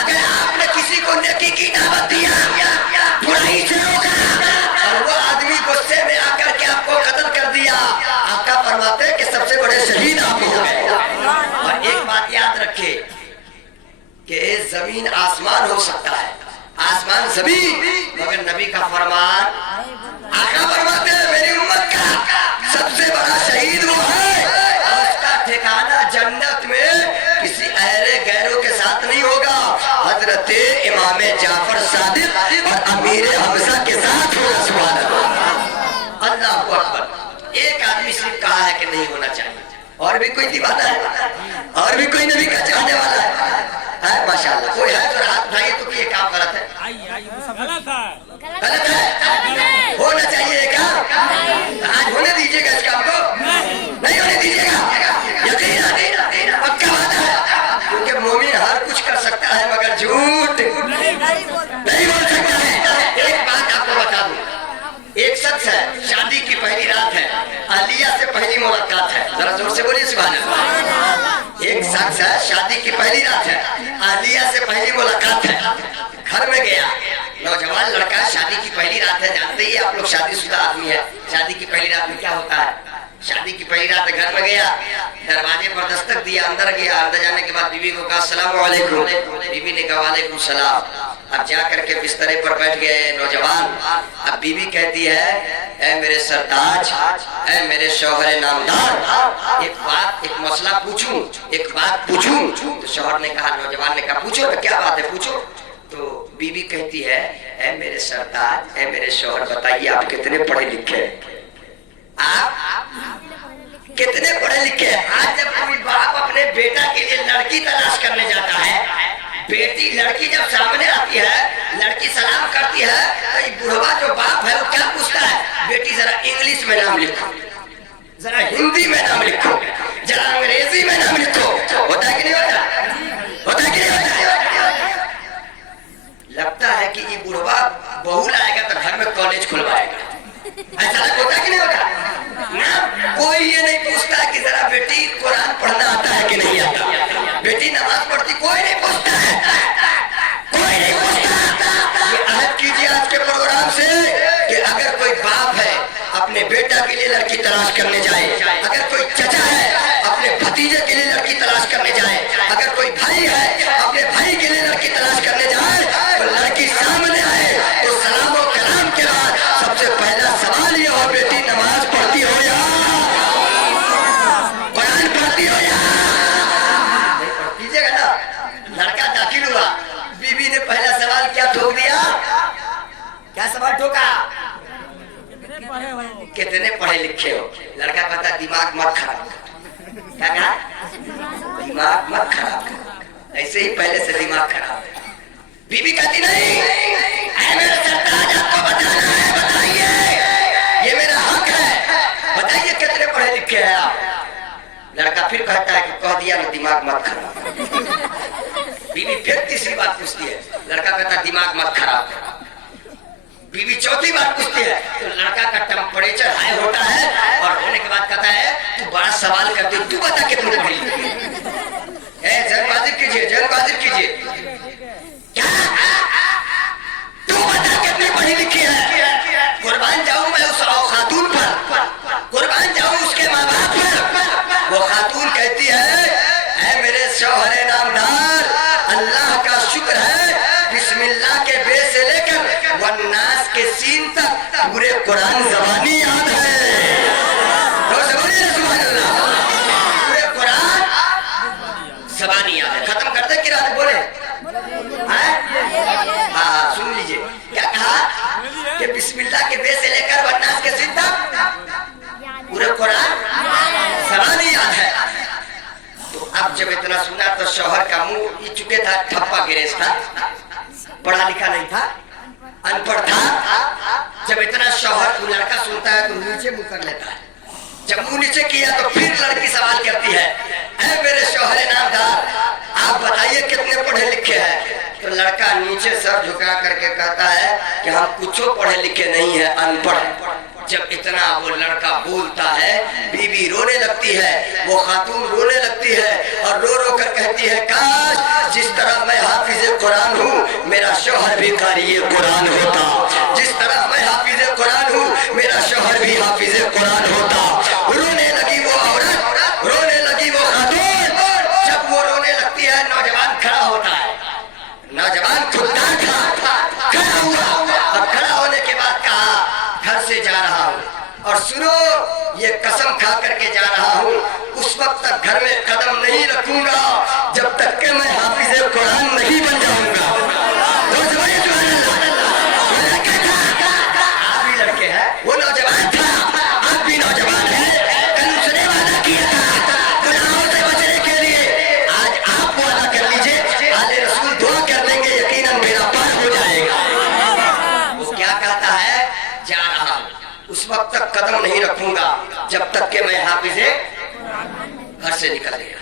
अगर आपने किसी को नेकी की दावत दिया, बुराई से रोका और वो आदमी गुस्से में आकर के आपको कत्ल कर दिया, आका फरमाते कि सबसे बड़े शहीद आप हो गए। और एक बात याद रखे कि जमीन आसमान हो सकता है, आसमान जमीन, मगर नबी का फरमान, आका फरमाते हैं मेरी उम्मत का सबसे बड़ा शहीद वो है और उसका ठिकाना जन्नत में किसी अहले गैरों के साथ नहीं होगा, हजरत इमाम जाफर सादिक और अमीर हमजा के साथ होगा। सुभान अल्लाह। अल्लाहू अकबर। एक आदमी सिर्फ कहा है कि नहीं होना चाहिए, और भी कोई दीवाना है, और भी कोई नबी का चाहने वाला है माशाअल्लाह। कोई है तो हाथ उठाइए तो ये काम गलत है। गलत है, होना चाहिए क्या? आज होने दीजिएगा इस काम को? नहीं होने दीजिएगा। यकीन पक्का वादा है, क्योंकि मोमिन हर कुछ कर सकता है मगर झूठ नहीं बोल सकता है। एक बात आपको बता दूं, एक शख्स है, शादी की पहली रात है, अलिया से पहली मुलाकात है, जरा जोर से बोलिए सुभान अल्लाह। एक शख्स है, शादी की पहली रात है, अहलिया से पहली मुलाकात है, घर में गया, नौजवान लड़का है, शादी की पहली रात है, जानते ही आप लोग शादीशुदा आदमी है, शादी की पहली रात में क्या होता है। शादी की पहली रात घर में गया, दरवाजे पर दस्तक दिया, अंदर गया, अंदर जाने के बाद बीवी को कहा अस्सलाम वालेकुम, बीवी ने कहा वालेकुम सलाम। अब जा करके बिस्तरे पर बैठ गए नौजवान। अब बीवी कहती है ऐ मेरे सरताज, ऐ मेरे शौहर नामदार, एक मसला पूछूं, एक बात पूछूं। तो शौहर ने कहा, नौजवान ने कहा पूछो, क्या बात है पूछो। तो बीवी कहती है ऐ मेरे सरताज, ऐ मेरे शौहर, बताइए आप कितने पढ़े लिखे, आप कितने पढ़े लिखे। आज जब कोई बाप अपने बेटा के लिए लड़की तलाश करने जाता है, बेटी लड़की जब सामने आती है, लड़की सलाम करती है, तो ये बुढ़वा जो बाप है वो क्या पूछता है, बेटी जरा इंग्लिश में नाम लिखो, जरा हिंदी में नाम लिखो, जरा अंग्रेजी में नाम लिखो। होता है कि नहीं होता, होता है कि नहीं होता। लगता है कि ये बुढ़वा बहू लाएगा तो घर में कॉलेज खुलवाएगा, ऐसा होता है कि नहीं होता ना। कोई ये नहीं पूछता कि जरा बेटी कुरान पढ़ना आता है कि नहीं आता, बेटी नमाज पढ़ती, कोई नहीं पूछता है, कोई नहीं पूछता। ये अहद कीजिए आज के प्रोग्राम से कि अगर कोई बाप है अपने बेटा के लिए लड़की तलाश करने जाए, अगर कोई चचा है अपने भतीजे के लिए लड़की तलाश करने जाए, अगर कोई भाई है अपने भाई के लिए लड़की तलाश करने जाए, तो लड़की सामने आए तो सलाम और कलाम के बाद सबसे पहला सवाल ये हो, बेटी नमाज पढ़ती हो या कुरान पढ़ती हो या नहीं पढ़तीजिएगा ना। लड़का दाखिल हुआ, बीवी ने पहला सवाल क्या ठोक दिया, क्या सवाल ठोका, कितने पढ़े लिखे हो। लड़का कहता दिमाग मत खराब कर, क्या कहा, दिमाग मत खराब कर, ऐसे ही पहले से दिमाग खराब है। बीवी कहती नहीं, मेरे सरताज आपको बताना है, बताइए, ये मेरा हक है, बताइए कितने पढ़े लिखे हैं आप। लड़का फिर कहता है कि कह दिया ना दिमाग मत खराब। बीवी फिर तीसरी बात पूछती है, लड़का कहता दिमाग मत खराब। बीवी चौथी बात पूछती है, तो लड़का का टेम्परेचर हाई होता है और होने के बाद कहता है तू बड़ा सवाल करती, तू बता कितने पढ़ी लिखी है, जल्दबाजी कीजिए, जल्दबाजी कीजिए, क्या तू बता कितनी पढ़ी लिखी है। कुर्बान जाऊं मैं उस खातून पर, कुर्बान जाऊं उसके माँ बाप पर। वो खातून कहती है ऐ मेरे शौहरे नामदार, अल्लाह का शुक्र है, बिस्मिल्लाह के बे से लेकर वन्नास के सीन तक पूरे कुरान ज़बानी याद है। पूरे कुरान ज़बानी याद है। खत्म करते कि रात बोले, हाँ सुन लीजिए क्या कहा कि बिस्मिल्लाह के बे से लेकर वन्नास के सीन तक पूरे कुरान ज़बानी याद है। तो अब जब इतना सुना तो शौहर का मुंह ई चुके था, ठप्पा गिरेज था, पढ़ा लिखा नहीं था, अनपढ़ था। जब इतना शौहर लड़का सुनता है तो नीचे मुंह कर लेता है। जब मुंह नीचे किया तो फिर लड़की सवाल करती है ऐ मेरे शौहरे नामदार, आप बताइए कितने पढ़े लिखे हैं। तो लड़का नीचे सर झुका करके कहता है कि हम कुछ पढ़े लिखे नहीं है, अनपढ़। जब इतना वो लड़का बोलता है, बीवी रोने लगती है, वो खातून रोने लगती है और रो रो कर कहती है काश जिस तरह मैं हाफिज कुरान हूँ मेरा शौहर भी कारी कुरान होता, जिस तरह मैं हाफिज कुरान हूँ मेरा शौहर भी हाफिज कुरान होता। रोने लगी वो औरत, रोने लगी वो खातून। जब वो रोने लगती है नौजवान खड़ा होता है, नौजवान खुददार था, खड़ा हुआ और खड़ा होने के बाद कहा घर से जा रहा हूँ और सुनो ये कसम खा करके जा रहा हूँ, उस वक्त तक घर में कदम नहीं रखूंगा जब तक कि मैं हाफिज कुरान नहीं बन जाऊंगा। आप भी लड़के हैं, वो नौजवान था, आप भी नौजवान हैं, कल उसने वादा किया था गुनाहों से बचने के लिए, आज आप वादा कर लीजिए, आले रसूल दुआ कर देंगे, यकीनन मेरा पार हो जाएगा। वो क्या कहता है, जा रहा हूं, उस वक्त तक कदम नहीं रखूंगा जब तक कि मैं हाफिजे घर से निकल गया।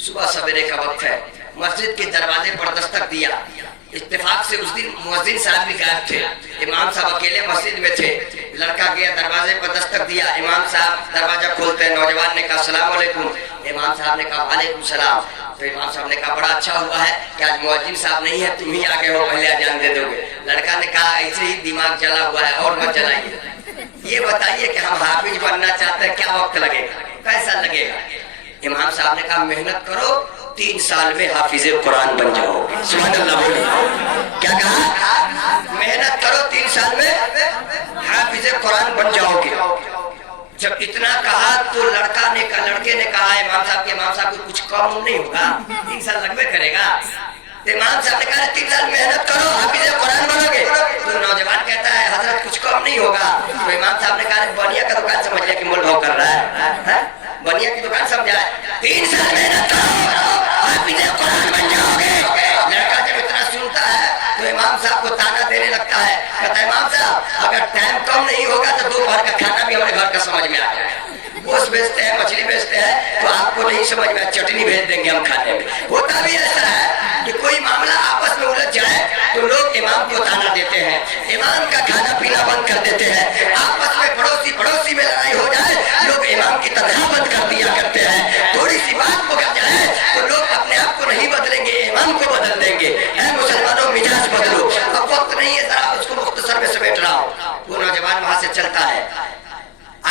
सुबह सवेरे का वक्त है, मस्जिद के दरवाजे पर दस्तक दिया, इत्तेफाक से उस दिन मुअज्जिन साहब भी गायब थे, इमाम साहब अकेले मस्जिद में थे। लड़का गया दरवाजे पर दस्तक दिया, इमाम साहब दरवाजा खोलते हैं, नौजवान ने कहा अस्सलाम वालेकुम। इमाम साहब ने कहा वालेकुम सलाम। तो इमाम साहब ने कहा बड़ा अच्छा हुआ है कि आज मुअज्जिन साहब नहीं है, तुम ही आ गए हो, पहले अजान दे दोगे। लड़का ने कहा ऐसे ही दिमाग जला हुआ है और मत जलाइए, ये बताइए कि हम हाफिज बनना चाहते हैं, क्या वक्त लगेगा, कैसा लगेगा? इमाम साहब ने कहा मेहनत करो, 3 साल में हाफिज कुरान बन जाओ। सुभान अल्लाह बोलिए। क्या कहा? मेहनत करो, 3 साल में हाफिज कुरान बन जाओगे। जब इतना कहा तो लड़के ने कहा इमाम साहब को कुछ कम नहीं होगा, 3 साल लगभग करेगा। इमाम साहब ने कहा 3 साल मेहनत करो, हाफिज कुरान बनोगे। तो नौजवान कहता है हजरत कुछ कम नहीं होगा। तो इमाम साहब ने कहा बनिया का दुकान समझ लिया कि मोल भाव कर रहा है, बनिया की दुकान समझा है, 3 साल मेहनत करो, हाफिज कुरान बन जाओगे। लड़का जब इतना सुनता है तो इमाम साहब को ताना देने लगता है, कहता है इमाम साहब अगर टाइम कम नहीं होगा तो दोपहर का खाना भी हमारे घर का समझ में आ जाएगा। गोश्त बेचते हैं, मछली बेचते हैं, तो आपको नहीं समझ में, चटनी भेज देंगे हम खाने में। होता भी ऐसा है कि कोई मामला आपस में उलझ जाए तो लोग इमाम को ताना देते हैं, इमाम का खाना पीना बंद कर देते हैं। आपस में पड़ोसी में लड़ाई हो जाए, लोग इमाम की तनख्वाह बंद कर दिया करते हैं। थोड़ी सी बात पकड़ जाए तो लोग अपने आप को नहीं बदलेंगे, इमाम को बदल देंगे। है मुसलमानों मिजाज बदलो, अब वक्त नहीं है, जरा उसको मुख्तसर में समेट रहा हूँ। वो नौजवान वहां से चलता है,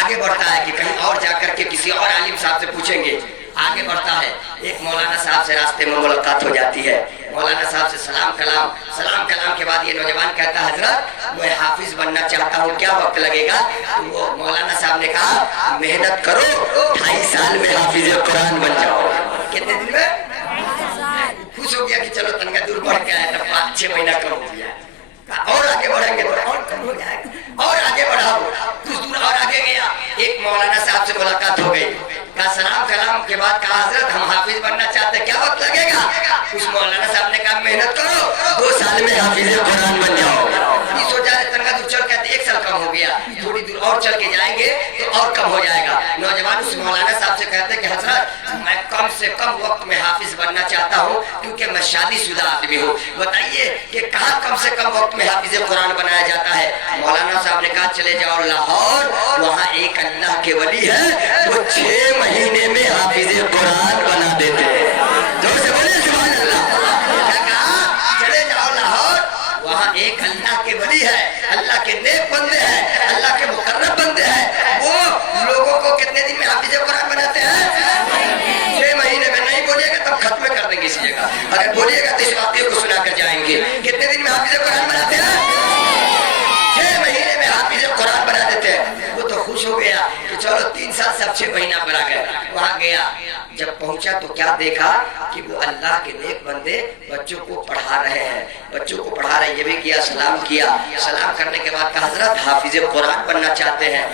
आगे बढ़ता है कि कहीं और जाकर के किसी और आलिम साहब से पूछेंगे। आगे बढ़ता है, एक मौलाना साहब से रास्ते में मुलाकात हो जाती है। मौलाना साहब से सलाम कलाम के बाद ये नौजवान कहता है हजरत मैं हाफिज बनना चाहता हूँ, क्या वक्त लगेगा? तो वो मौलाना साहब ने कहा मेहनत करो, 2.5 साल में हाफिज कुरान बन जाओ। कितने दिन में? खुश हो गया कि चलो तनका दूर बढ़ गया है, 5-6 महीना कम हो गया, और आगे बढ़ेंगे तो और कम हो जाएगा, और आगे बढ़ाओ। कुछ दूर और आगे गया, एक मौलाना साहब से मुलाकात हो गई, कहा सलाम कलाम के बाद कहा हजरत हम हाफिज बनना चाहते हैं, क्या वक्त लगेगा? उस मौलाना साहब ने कहा मेहनत करो, 2 साल में हाफिज कुरान बन जाओ। ये सोचा तनका दूर चल कहते 1 साल कम हो गया, थोड़ी दूर और चल के जाएंगे तो और कम हो जाएगा। नौजवान उस मौलाना साहब से कहते कि हजरत मैं कम से कम वक्त में हाफिज बनना चाहता हूँ, क्योंकि मैं शादीशुदा आदमी हूँ, बताइए कि कहाँ कम से कम वक्त में हाफिज कुरान बनाया जाता है? मौलाना साहब ने कहा चले जाओ लाहौर, वहाँ एक अल्लाह के वली है, वो 6 महीने में हाफिज कुरान बना देते हैं। जोर से बोले सुभान अल्लाह। क्या कहा? चले जाओ लाहौर, वहाँ एक अल्लाह के वली है, अल्लाह के नेक बंदे हैं, अल्लाह के मुकर्रब बंदे हैं, वो लोगों को कितने दिन में हाफिज कुरान बनाते हैं? 6 महीने में। नहीं बोलिएगा तब खत्म कर देंगे इस जगह, अगर बोलिएगा तो इस वाक्य को सुना कर जाएंगे। कितने दिन में हाफिज कुरान बनाते हैं? 6 महीने में हाफिज कुरान बना देते हैं। वो तो खुश हो गया कि चलो 3 साल से 6 महीना पर आ गए। वहां गया, जब पहुंचा तो क्या देखा कि वो अल्लाह के नेक बंदे बच्चों को पढ़ा रहे हैं, बच्चों को पढ़ा रहे, ये भी किया, सलाम किया। सलाम करने के बाद कहा हजरत हाफिज कुरान बनना चाहते हैं।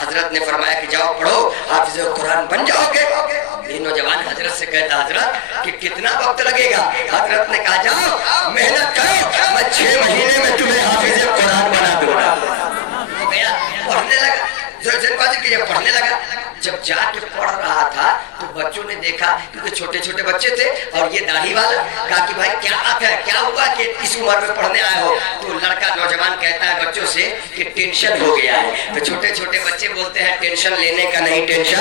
हजरत ने फरमाया कि जाओ पढ़ो, हाफिज कुरान बन जाओगे। ये नौजवान हजरत से कहता हजरत कि कितना वक्त लगेगा? हजरत ने कहा जाओ मेहनत करो, मैं 6 महीने में तुम्हें हाफिज कुरान बना दूंगा। हो गया, पढ़ने लगा, पढ़ने लगा। जब जाके पढ़ रहा था तो बच्चों ने देखा, क्योंकि छोटे छोटे बच्चे थे और ये दाढ़ी वाला, कहा कि भाई क्या बात है, क्या हुआ कि इस उम्र में पढ़ने आए हो? तो लड़का नौजवान कहता है बच्चों से कि टेंशन हो गया है। तो छोटे छोटे बच्चे बोलते हैं टेंशन लेने का नहीं, टेंशन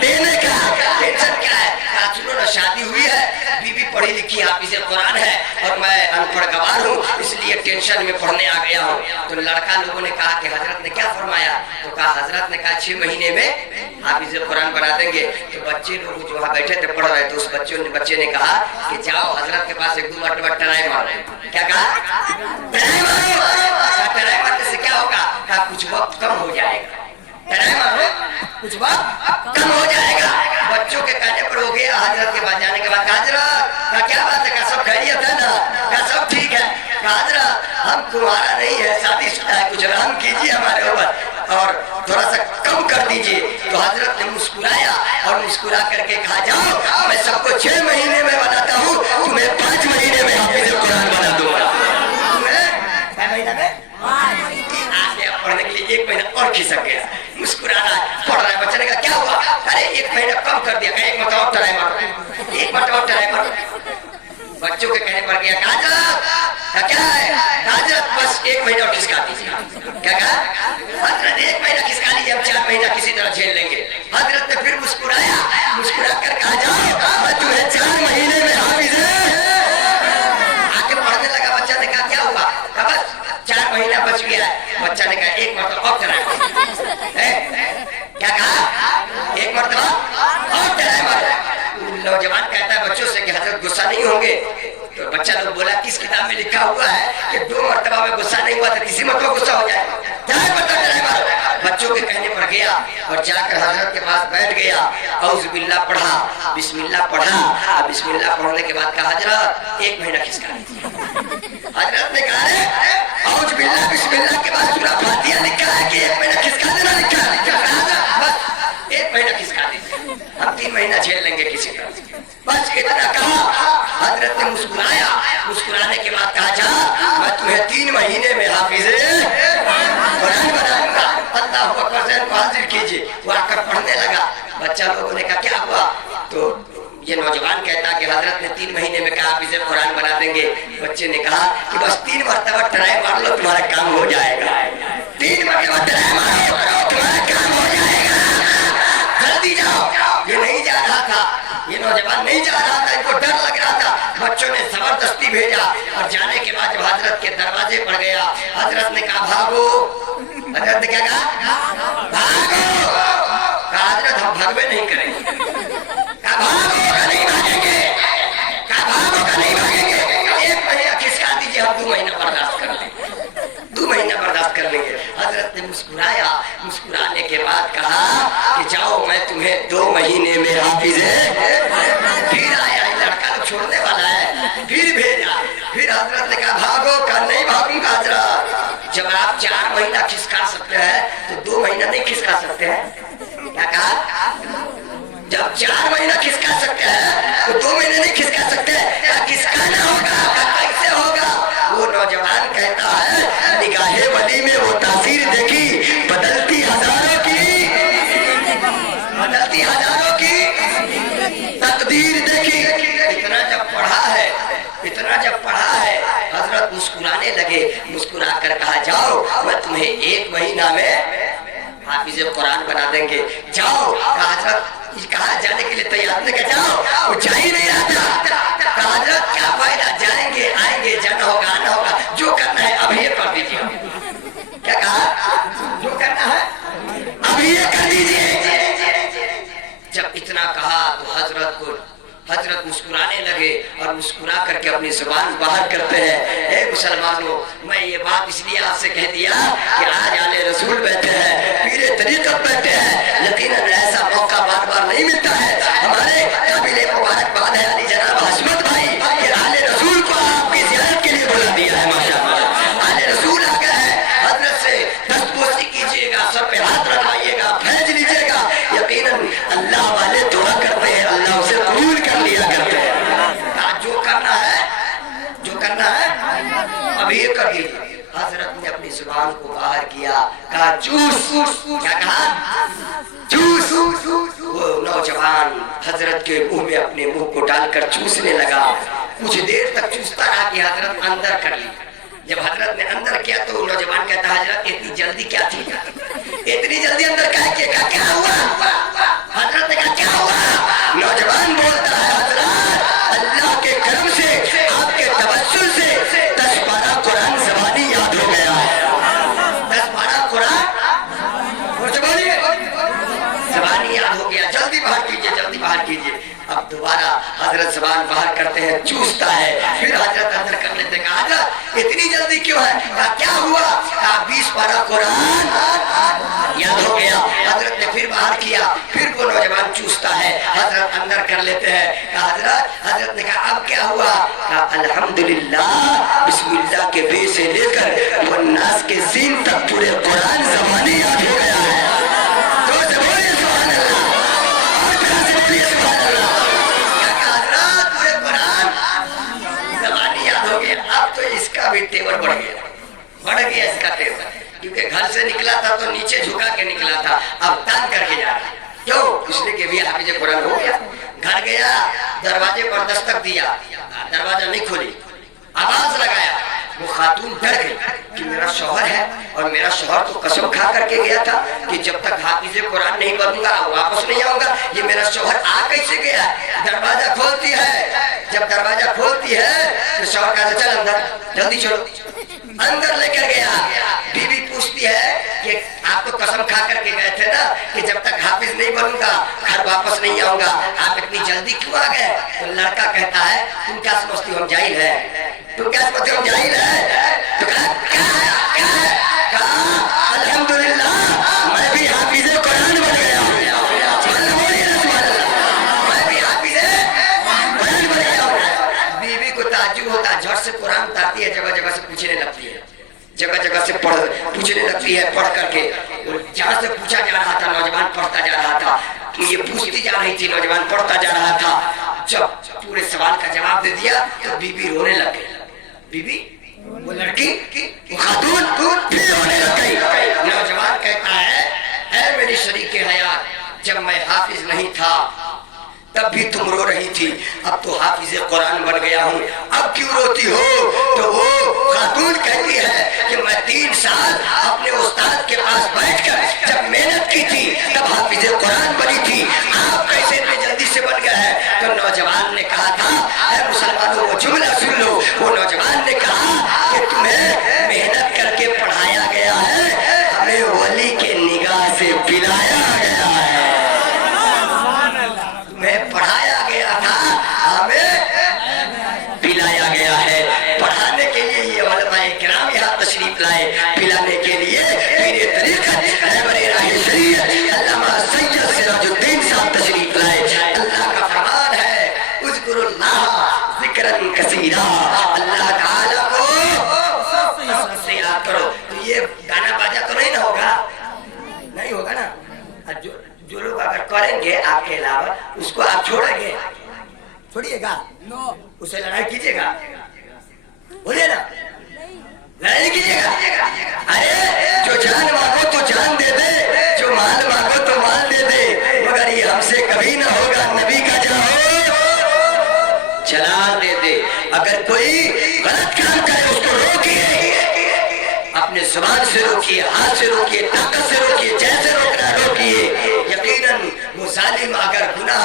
देने का। टेंशन क्या है? कहा सुनो ना, शादी हुई है, बीवी पढ़ी लिखी हाफिज कुरान है और मैं अनपढ़ गवार हूँ, इसलिए टेंशन में पढ़ने आ गया हूँ। तो लड़का लोगों ने कहा कि हजरत ने क्या फरमाया? तो कहा हजरत ने कहा 6 महीने में हाफिज कुरान बना देंगे। तो बच्चे लोग जो वहाँ बैठे थे पढ़ रहे थे, उस बच्चे ने कहा कि जाओ हजरत के पास 1-2 मरतबा टराई मारो। क्या कहा? टराई मारो। टराई मारने से क्या होगा? कहा कुछ वक्त कम हो जाएगा। टराई मारो, कुछ वक्त कम हो जाएगा। बच्चों के कहने पर हो गया। हजरत के पास जाने के बाद हजरत का क्या बात है? सब खैरियत है ना? क्या सब ठीक है? हजरत हम तुम्हारा नहीं है, शादीशुदा है, कुछ रहम कीजिए हमारे ऊपर और थोड़ा सा कम कर दीजिए। तो हजरत ने मुस्कुराया और मुस्कुरा करके कहा जाओ मैं सबको 6 महीने में बनाता हूँ, तुम्हें 5 महीने में हाफिज कुरान बना दूंगा। तुम्हें 5 महीने में पढ़ने के लिए 1 महीना और खिसक गया। मुस्कुराना, पढ़ रहा है, बच्चे ने कहा क्या हुआ? अरे 1 महीना कम कर दिया। 1 मरतबा और टराई मारो, 1 मरतबा और टराई मारो। बच्चों के कहने पर गया, कहा नहीं होंगे। तो बच्चा लोग बोला किस किताब में लिखा हुआ है कि 2 मरतबा में गुस्सा नहीं हुआ तो तीसरी मरतबा गुस्सा हो जाए। बच्चों के कहने पर गया और जाकर हजरत के पास बैठ गया, औज़ बिल्लाह पढ़ा, बिस्मिल्लाह पढ़ा। अब बिस्मिल्लाह पढ़ने के बाद कहा हजरत 1 महीना खिसका लीजिए। हजरत ने कहा औज़ बिल्लाह बिस्मिल्लाह के बाद सूरह फातिहा लिखा है कि 1 महीना खिसका देना लिखा है, बस 1 महीना खिसका दीजिए, हम 3 महीना झेल लेंगे किसी तरह। बस इतना कहा। हजरत ने मुस्कुराया, मुस्कुराने के बाद कहा जा मैं तुम्हें 3 महीने में हाफिज़े कुरान बनाऊंगा। अल्लाह अकबर से हाजिर कीजिए। वो आकर पढ़ने लगा। बच्चा लोगों ने कहा क्या हुआ? तो ये नौजवान कहता कि हजरत ने 3 महीने में कहा हाफिज़े कुरान बना देंगे। बच्चे ने कहा कि बस 3 मरतबा ट्राई मार लो तुम्हारा काम हो जाएगा। 3 मरतबा ट्राई मारो तुम्हारा काम हो जाएगा, जल्दी जाओ। ये नहीं जा रहा था, ये नौजवान नहीं जा रहा था, इनको डर लग रहा था। बच्चों ने जबरदस्ती भेजा और जाने के बाद जब हजरत के दरवाजे पर गया, हजरत ने कहा भागो। हजरत ने क्या कहा? भागो। कहा हजरत हम भगवे नहीं करेंगे। कहा भागो का नहीं भागेंगे, कहा भागो का नहीं भागेंगे। 1 महीना खिसका दीजिए, हम 2 महीना बर्दाश्त कर लेंगे, 2 महीना बर्दाश्त कर लेंगे। हजरत ने मुस्कुराया, मुस्कुराने के बाद कहा कि जाओ मैं तुम्हें 2 महीने में हाफिज़े। फिर आया लड़का तो छोड़ने वाला है, फिर भेजा। फिर हजरत ने कहा भागो। कहा नहीं भागूंगा हजरत। जब आप 4 महीना खिसका सकते हैं तो 2 महीना नहीं खिसका सकते हैं। क्या कहा? जब 4 महीना खिसका सकते हैं तो 2 महीने नहीं खिसका सकते। खिसकाना होगा, कैसे होगा? वो नौजवान कहता है निगाहे वली में वो तासीर देखी, बदलती हजारों की, बदलती हजारों की तकदीर देखी। इतना जब पढ़ा है, इतना जब पढ़ा है, हजरत मुस्कुराने लगे। मुस्कुरा कर कहा जाओ मैं तुम्हें 1 महीना में हाफिज़े कुरान बना देंगे, जाओ। कहा हजरत कहा जाने के लिए तैयार ने कहा जाओ। वो जा ही नहीं रहा था। कहा हजरत क्या फायदा, जाएंगे आएंगे, जाना होगा आना होगा, जो करना है अभी ये कर दीजिए। क्या कहा? जो करना है अभी ये कर दीजिए। जब इतना कहा तो हजरत मुस्कुराने लगे और मुस्कुरा करके अपनी जुबान बाहर करते हैं। ए मुसलमानों, मैं ये बात इसलिए आपसे कह दिया कि आज आले रसूल बैठे हैं, पीरे तरीक़त बैठे हैं। यकीनन ऐसा मौका बार बार नहीं मिलता है। हमारे काबिले मुबारकबाद है अली जनाब हशमत भाई, ये आले रसूल को आपकी ज़ियारत के लिए बुला दिया है। माशाअल्लाह आले रसूल आ गए हैं। हजरत से दस्तबोसी कीजिएगा, सर पे हाथ रखवाइएगा, फैज लीजिएगा। यकीनन अल्लाह वाले दुआ करते हैं, अल्लाह उसे कबूल कर लिया करते हैं। जो करना है, जो करना है अभी ये कर दीजिए। हजरत ने अपनी जुबान को बाहर किया, कहा चूस। क्या कहा? चूस। वो नौजवान हजरत के मुंह में अपने मुंह को डालकर चूसने लगा। कुछ देर तक चूसता रहा कि हजरत अंदर कर ली। जब हजरत ने अंदर किया तो नौजवान कहता हजरत इतनी जल्दी क्या थी, इतनी जल्दी अंदर क्या हुआ? हजरत ने कहा क्या हुआ? नौजवान बोलता है हजरत अल्लाह के करम से, आपके तवज्जुह से 10 पारा कुरान ज़बानी याद हो गया है। 10 पारा कुरान ज़बानी याद हो गया। जल्दी बाहर कीजिए, जल्दी बाहर कीजिए। अब दोबारा हजरत ज़बान बाहर करते हैं, चूसता है। फिर हजरत अंदर कर लेते हैं। कहा हजरत इतनी जल्दी क्यों है? कहा क्या हुआ? कहा 20 पारा कुरान याद हो गया। हजरत ने फिर बाहर किया, फिर वो नौजवान चूसता है। हजरत अंदर कर लेते हैं। कहा हजरत ने कहा अब क्या हुआ? कहा अल्हम्दुलिल्लाह बिस्मिल्लाह के बे से लेकर वन्नास के सीन तक पूरे कुरान ज़बानी याद हो गया है। भी तेवर बढ़ गया इसका तेवर, क्योंकि घर से निकला था तो नीचे झुका के निकला था, अब तान करके जा रहा है। क्यों? इसलिए कि भी हाफिज़े कुरान हो गया। घर गया, दरवाजे पर दस्तक दिया, दरवाजा नहीं खोली, आवाज लगाया। वो खातून डर गई कि मेरा शौहर है और मेरा शौहर तो कसम खा करके गया था कि जब तक हाफिज़े कुरान नहीं बनूंगा वापस नहीं आऊंगा। ये मेरा शौहर आ कैसे गया? दरवाजा खोलती है। जब दरवाजा खोलती है तो शौहर कहता चल अंदर, जल्दी चलो। अंदर लेकर गया। बीवी पूछती है कि आपको तो कसम खा करके गए थे ना कि जब तक हाफिज नहीं बनूंगा घर वापस नहीं आऊंगा। आप इतनी जल्दी क्यों आ गए? तो लड़का कहता है तुम क्या समझती हो हम जाहिल है? तुम क्या समझते हो हम जाहिल है? तो कहा अल्हम्दुलिल्लाह मैं भी हाफिज कुरान बन गया। बीवी को ताज्जुब होता, झट से कुरान उतारती है, जगह जगह से पूछने लगती है, जगह जगह से पूछने लगती है। पढ़ करके जहाँ से पूछा जा रहा था नौजवान पढ़ता जा रहा था, ये पूछती जा रही थी नौजवान पढ़ता जा रहा था। जब पूरे सवाल का जवाब दे दिया तो बीबी रोने लग गई। बीबी वो लड़की वो खातून फिर रोने लग गई। नौजवान कहता है मेरी शरीके हयात, जब मैं हाफिज नहीं था तब भी तुम रो रही थी, अब तो हाफिज कुरान बन गया हूँ, अब क्यों रोती हो? तो वो खातून कहती है कि मैं 3 साल अपने उस्ताद के पास बैठकर जब मेहनत की थी तब हाफिज कुरान बनी थी, आप कैसे इतने जल्दी से बन गए हैं? तो नौजवान ने कहा था, ऐ मुसलमानों वो जुमला सुन लो। वो नौजवान ने कहा कि तुम्हें मेहनत करके पढ़ाया गया है, हमें वली के निगाह से पिलाया गया है। पढ़ाया गया था, हमें पिलाया गया है। पढ़ाने के लिए ये उलमाए किराम यहाँ तशरीफ लाए, पिलाने के लिए पीरे तरीक़त रहबरे राह शरीयत अल्लामा सैयद सिराजुद्दीन साहब तशरीफ लाए। अल्लाह का फरमान है उज़्कुरुल्लाह ज़िक्रन कसीरा, अल्लाह ताला को से याद करो। तो ये गाना बाजा तो नहीं ना होगा? नहीं होगा ना? जो लोग अगर करेंगे आपके अलावा उसको आप छोड़ेंगे? छोड़िएगा? नो। उसे लड़ाई कीजिएगा? बोलिए ना, लड़ाई कीजिएगा? अरे जो जान मांगो तो जान दे दे, जो माल मांगो तो माल दे दे, मगर ये हमसे कभी ना होगा। नबी का जाओ चला दे दे। अगर कोई गलत काम करे उसको रोकिए, अपने जुबान से रोकिए, हाथ से रोकिए, ताकत से रोकिए, जैसे रोकना रोकिए। यकीनन वो जालिम अगर गुनाह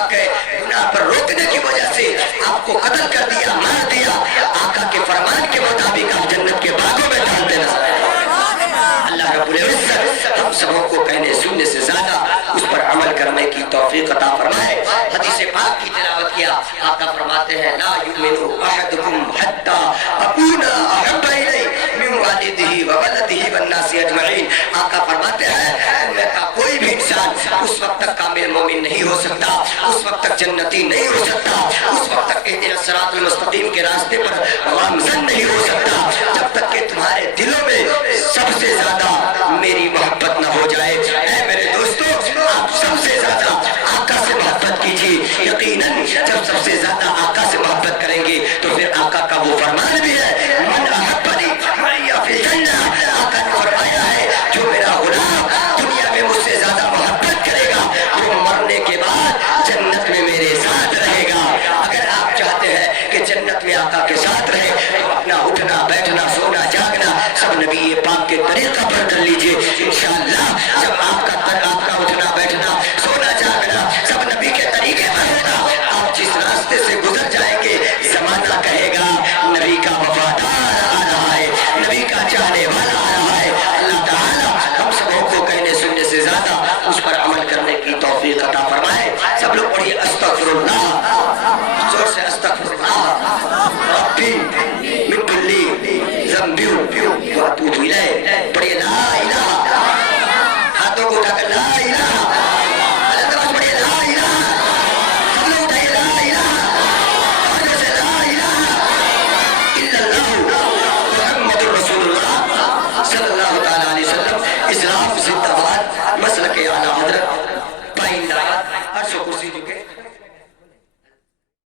पर रोकने की वजह से आपको कत्ल कर दिया, मार दिया, आका के फरमान के मुताबिक आप जन्नत के बागों में डाल देना। अल्लाह रब्बुल इज्जत हम सबों को कहने सुनने से ज्यादा उस पर अमल करने की तौफीक अता फरमाए। हदीस पाक की तिलावत किया, आका फरमाते हैं ला युमिनु अहदुकुम हत्ता अकूना अहब्बा इलैहि मिन वालिदिही व वलदिही वन नासी अजमईन। आका फरमाते हैं उनमें का कोई भी इंसान उस वक्त तक कामिल मोमिन नहीं हो सकता, उस वक्त तक जन्नती नहीं हो सकता, उस वक्त तक इहदिनस सिरातुल मुस्तकीम के रास्ते पर गामज़न नहीं हो सकता, जब तक कि तुम्हारे दिलों में सबसे ज्यादा मेरी मोहब्बत न हो जाए। ऐ मेरे दोस्तों, आप सबसे ज्यादा आका से मोहब्बत कीजिए। यकीनन जब सबसे ज्यादा आका से मोहब्बत करेंगे तो फिर आका का वो फरमान भी है मन अहब्बनी मइया फिल जन्नह। आका ने फरमाया है जो मेरा गुलाम दुनिया में मुझसे ज्यादा मोहब्बत करेगा वो मरने के बाद जन्नत में मेरे साथ रहेगा। अगर आप चाहते हैं कि जन्नत में आका के साथ रहे तो अपना उठना बैठना सोना जागना सब नबी पाक के तरीका पर कर लीजिए। इंशाअल्लाह जब आपका उठना बैठना सोना जागना सब नबी के तरीके पर होगा, आप जिस रास्ते से गुजर जाएंगे जमाना कहेगा नबी का वफादार आ रहा है, नबी का चाहने वाला आ रहा है। अल्लाह ताला हम सबों को कहने सुनने से ज्यादा उस पर अमल करने की तौफीक अता फरमाए। सब लोग पढ़िए अस्तगफिरुल्लाह, जोर से अस्तगफिरुल्लाह रब्बी मिन कुल्ली ज़ंबी व अतूबु इलैह। पढ़िए ला इलाहा, हाथों को उठाकर ला इलाहा, अल्लाह पढ़िए ला इलाहा, सब लोग उठाइए ला इलाहा, और जोर से ला इलाहा इल्लल्लाह मुहम्मदुर रसूलुल्लाह सल्लल्लाहु तआला अलैहि वसल्लम। इस्लाम जिंदाबाद, मसलक आला हज़रत, पाइंदा अर्श कुर्सी झुके।